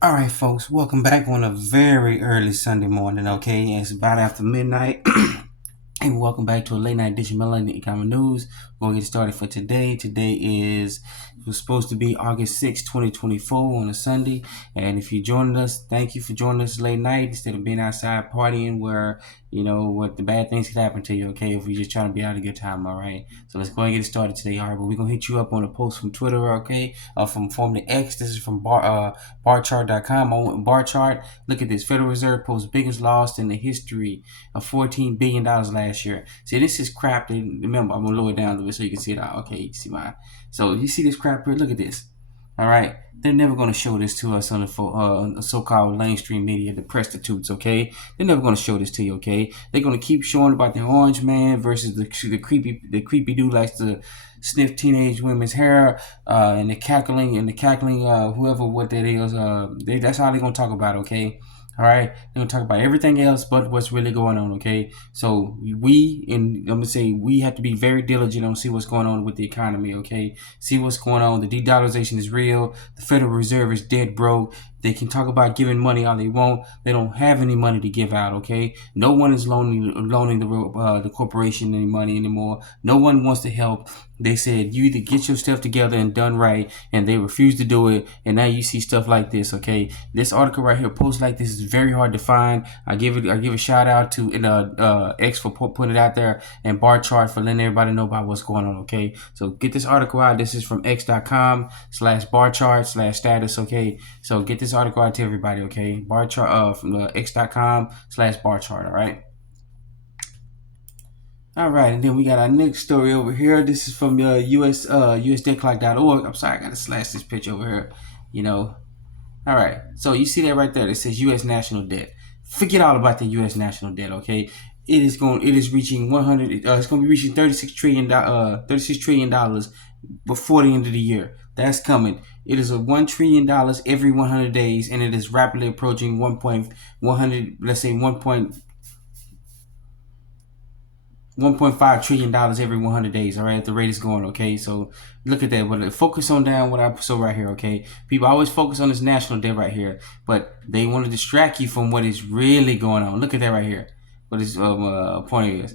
All right, folks, welcome back on a very early Sunday morning. Okay, it's about after midnight, and welcome back to a late night edition of Melody Common News. We're gonna get started for today. Today is it was supposed to be August 6th, 2024 on a Sunday. And if you joined us, thank you for joining us late night instead of being outside partying where what the bad things could happen to you. Okay, if we're just trying to be out a good time. All right. So let's go ahead and get started today. All right, but we're gonna hit you up on a post from Twitter. Okay, from formerly X. This is from Barchart.com. On Barchart, look at this. Federal Reserve posts biggest loss in the history of $14 billion last year. See, this is crap. Remember, I'm gonna lower it down a little bit so you can see it out. Okay, you can see mine. So you see this crap here? Look at this. All right, they're never going to show this to us on the so-called mainstream media, the prostitutes. Okay, they're never going to show this to you. Okay, they're going to keep showing about the orange man versus the creepy dude likes to sniff teenage women's hair, and the cackling whoever what that is. That's how they're going to talk about it. Okay. All right, they're gonna talk about everything else but what's really going on. Okay, so I'm gonna say we have to be very diligent on see what's going on with the economy. Okay, see what's going on. The de-dollarization is real. The Federal Reserve is dead broke. They can talk about giving money all they want. They don't have any money to give out. Okay, no one is loaning the corporation any money anymore. No one wants to help. They said you either get your stuff together and done right, and they refuse to do it. And now you see stuff like this. Okay, this article right here, post like this is very hard to find. I give a shout out to X for putting it out there, and Barchart for letting everybody know about what's going on. Okay, so get this article out. This is from x.com/barchart/status. Okay, so get this article out to everybody. Okay, Barchart from x.com/barchart. All right. All right, and then we got our next story over here. This is from USDeadClock.org. I'm sorry, I gotta slash this picture over here. All right, so you see that right there. It says U.S. national debt. Forget all about the U.S. national debt. Okay, It is reaching 100. It's going to be reaching 36 trillion dollars before the end of the year. That's coming. It is a $1 trillion every 100 days, and it is rapidly approaching 1.100. Let's say 1.5 trillion dollars every 100 days. All right, the rate is going. Okay, so look at that. But focus on down what I saw right here. Okay, people always focus on this national debt right here, but they want to distract you from what is really going on. Look at that right here. What is point is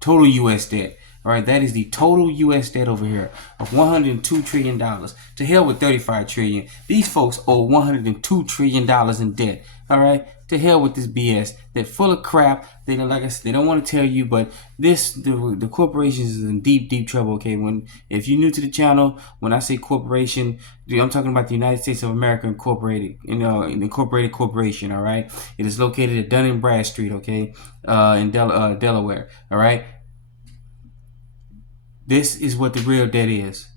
total U.S. debt. All right, that is the total U.S. debt over here of $102 trillion. To hell with 35 trillion. These folks owe $102 trillion in debt. All right, to hell with this BS. They're full of crap. They don't, like I said, they don't want to tell you, but the corporations is in deep trouble. Okay, if you're new to the channel, when I say corporation, I'm talking about the United States of America Incorporated, an incorporated corporation. All right, it is located at Dun and Bradstreet. Okay, in Delaware. All right. This is what the real debt is.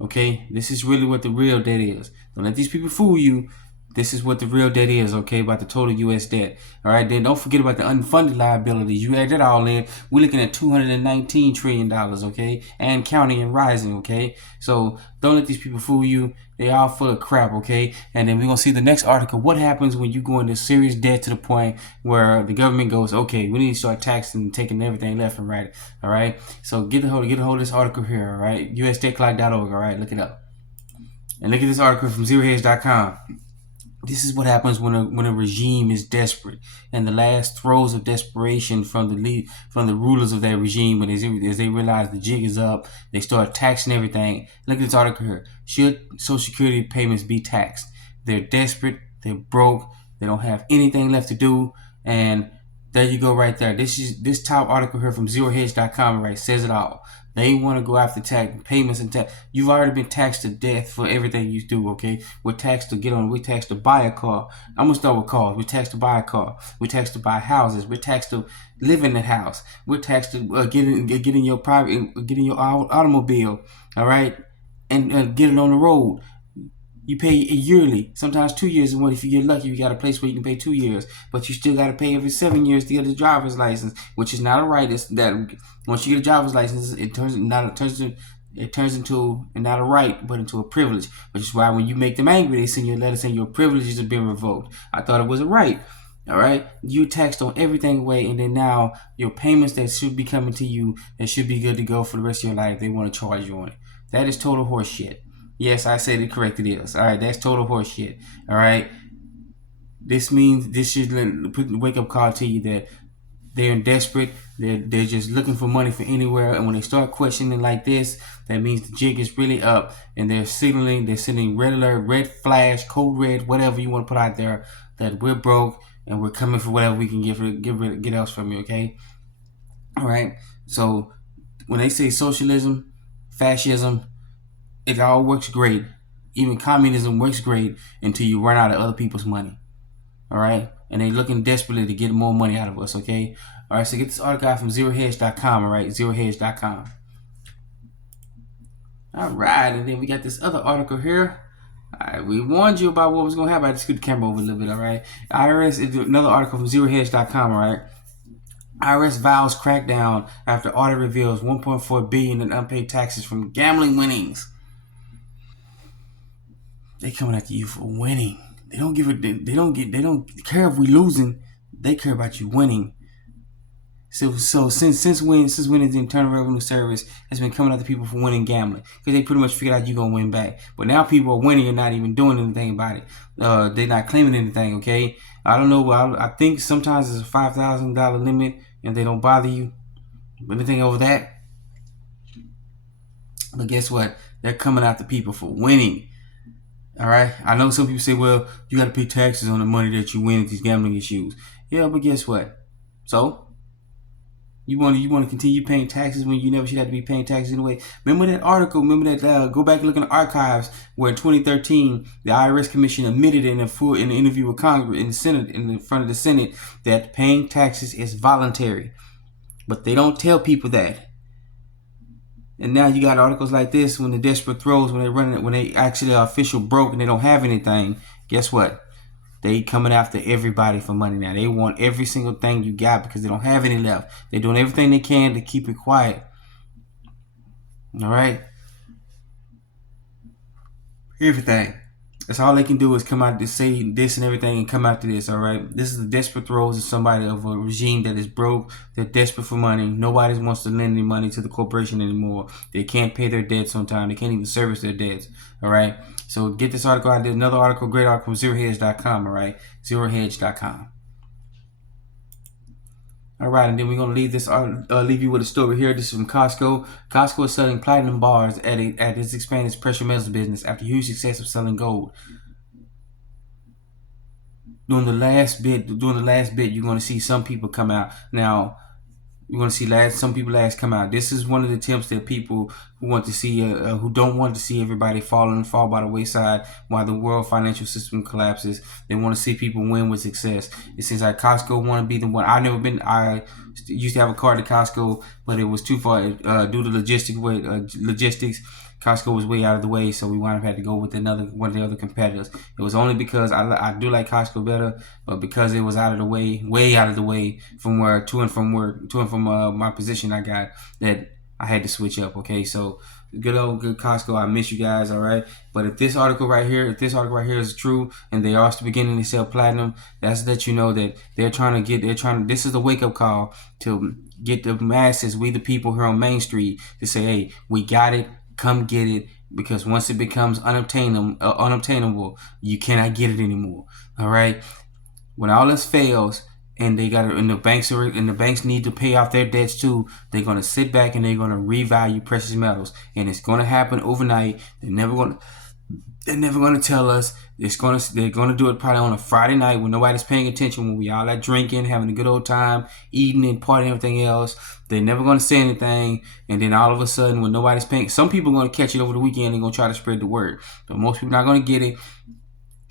Okay? This is really what the real debt is. Don't let these people fool you. This is what the real debt is, okay, about the total U.S. debt. All right, then don't forget about the unfunded liabilities. You add that all in, we're looking at $219 trillion, okay, and counting and rising, okay. So don't let these people fool you. They are full of crap, okay. And then we're gonna see the next article. What happens when you go into serious debt to the point where the government goes, okay, we need to start taxing and taking everything left and right. All right. So get a hold of this article here. All right, USDeadClock.org. All right, look it up. And look at this article from ZeroHedge.com. This is what happens when a regime is desperate, and the last throes of desperation from the rulers of that regime, when as they realize the jig is up, they start taxing everything. Look at this article here. Should Social Security payments be taxed? They're desperate. They're broke. They don't have anything left to do, and there you go right there. This top article here from ZeroHedge.com right says it all. They want to go after tax payments and tax. You've already been taxed to death for everything you do. Okay, we're taxed to get on. We're taxed to buy a car. I'm gonna start with cars. We're taxed to buy a car. We're taxed to buy houses. We're taxed to live in that house. We're taxed to get in your automobile. All right, and get it on the road. You pay yearly, sometimes 2 years. And if you get lucky, you got a place where you can pay 2 years, but you still got to pay every 7 years to get a driver's license, which is not a right. It's that once you get a driver's license, it turns into not a right, but into a privilege. Which is why when you make them angry, they send you a letter saying your privileges have been revoked. I thought it was a right. All right, you taxed on everything away, and then now your payments that should be coming to you, that should be good to go for the rest of your life, they want to charge you on it. That is total horseshit. Yes, I said it correct. It is. All right, that's total horseshit. All right, this means this should put the wake up call to you that they're desperate. They're just looking for money for anywhere. And when they start questioning like this, that means the jig is really up, and they're signaling. They're sending red alert, red flash, code red, whatever you want to put out there, that we're broke and we're coming for whatever we can get else from you. Okay. All right. So when they say socialism, fascism, it all works great. Even communism works great until you run out of other people's money. All right, and they looking desperately to get more money out of us. Okay, all right. So get this article from zerohedge.com. All right, zerohedge.com. All right, and then we got this other article here. All right, we warned you about what was going to happen. I just scoot the camera over a little bit. All right, IRS is another article from zerohedge.com. All right. IRS vows crackdown after audit reveals 1.4 billion in unpaid taxes from gambling winnings. They coming after you for winning. They don't give a. They don't care if we losing. They care about you winning. So since when the Internal Revenue Service has been coming after people for winning gambling, because they pretty much figured out you're gonna win back. But now people are winning and not even doing anything about it. They're not claiming anything. Okay, I don't know. I think sometimes it's a $5,000 limit and they don't bother you. But anything over that. But guess what? They're coming after people for winning. All right. I know some people say, well, you got to pay taxes on the money that you win at these gambling issues. Yeah, but guess what? So you want to continue paying taxes when you never should have to be paying taxes anyway. Remember that article? Remember that? Go back and look in the archives where in 2013 the IRS Commission admitted in an interview with Congress in the Senate, in front of the Senate, that paying taxes is voluntary, but they don't tell people that. And now you got articles like this when the desperate throws, when they actually are official broke and they don't have anything. Guess what? They coming after everybody for money now. They want every single thing you got because they don't have any left. They're doing everything they can to keep it quiet. All right? Everything. That's all they can do is come out to say this and everything and come after this, all right? This is the desperate throes of somebody, of a regime that is broke. They're desperate for money. Nobody wants to lend any money to the corporation anymore. They can't pay their debts on time. They can't even service their debts, all right? So get this article out there. Another article, great article from zerohedge.com, all right? Zerohedge.com. All right, and then we're going to leave you with a story here. This is from Costco. Costco is selling platinum bars at its expanded precious metals business after huge success of selling gold. During the last bit, you're going to see some people come out. Now, you're going to see some people come out. This is one of the attempts that people who want to see, who don't want to see everybody fall by the wayside while the world financial system collapses. They want to see people win with success. It seems like Costco want to be the one. I used to have a card at Costco, but it was too far due to logistics. Costco was way out of the way, so we wound up had to go with one of the other competitors. It was only because I do like Costco better, but because it was out of the way, way out of the way from where to and from my position I got, that I had to switch up. Okay, so good Costco, I miss you guys. All right, but if this article right here is true, and they are beginning to sell platinum, that's that you know that they're trying to. This is the wake up call to get the masses, we the people here on Main Street, to say, hey, we got it. Come get it, because once it becomes unobtainable, you cannot get it anymore. All right. When all this fails, and the banks need to pay off their debts too, they're gonna sit back and they're gonna revalue precious metals, and it's gonna happen overnight. They're never gonna tell us. They're gonna do it probably on a Friday night when nobody's paying attention, when we all are drinking, having a good old time, eating and partying, everything else. They're never gonna say anything, and then all of a sudden, when nobody's paying, some people are gonna catch it over the weekend and gonna try to spread the word, but most people are not gonna get it.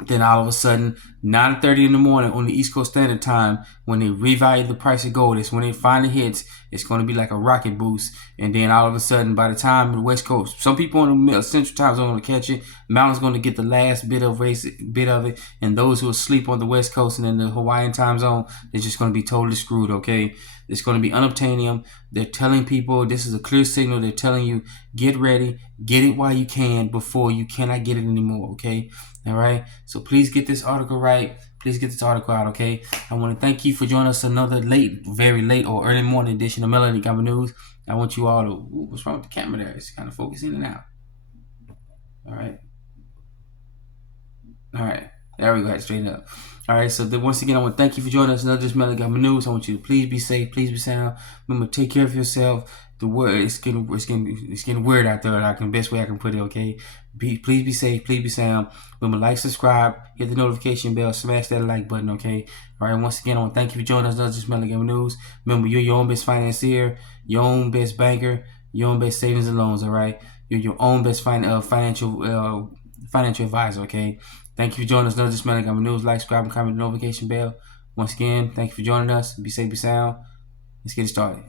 Then all of a sudden, 9:30 in the morning on the East Coast Standard Time, when they revalue the price of gold, it's when it finally hits. It's going to be like a rocket boost. And then all of a sudden, by the time the West Coast, some people on the Central Time Zone are going to catch it. Mountain's going to get the last bit of it. And those who are asleep on the West Coast and in the Hawaiian Time Zone, they're just going to be totally screwed, okay? It's going to be unobtainium. They're telling people, this is a clear signal. They're telling you, get ready, get it while you can, before you cannot get it anymore, okay? All right? So please get this article right. Please get this article out, okay? I want to thank you for joining us another very late or early morning edition of Melody Common News. I want you all to, what's wrong with the camera there? It's kind of focusing in and out. All right. All right. There we go. Straight up. All right. So then once again, I want to thank you for joining us. Another Just Melody Government News. I want you to please be safe. Please be sound. Remember, take care of yourself. The word it's getting weird out there. Like the best way I can put it. Okay. Please be safe. Please be sound. Remember, like, subscribe, hit the notification bell, smash that like button. Okay. All right. Once again, I want to thank you for joining us. Another Just Melody Government News. Remember, you're your own best financier, your own best banker, your own best savings and loans. All right. You're your own best financial advisor. Okay. Thank you for joining us. Another Just Melody Government News. Like, subscribe, and comment the notification bell. Once again, thank you for joining us. Be safe, be sound. Let's get it started.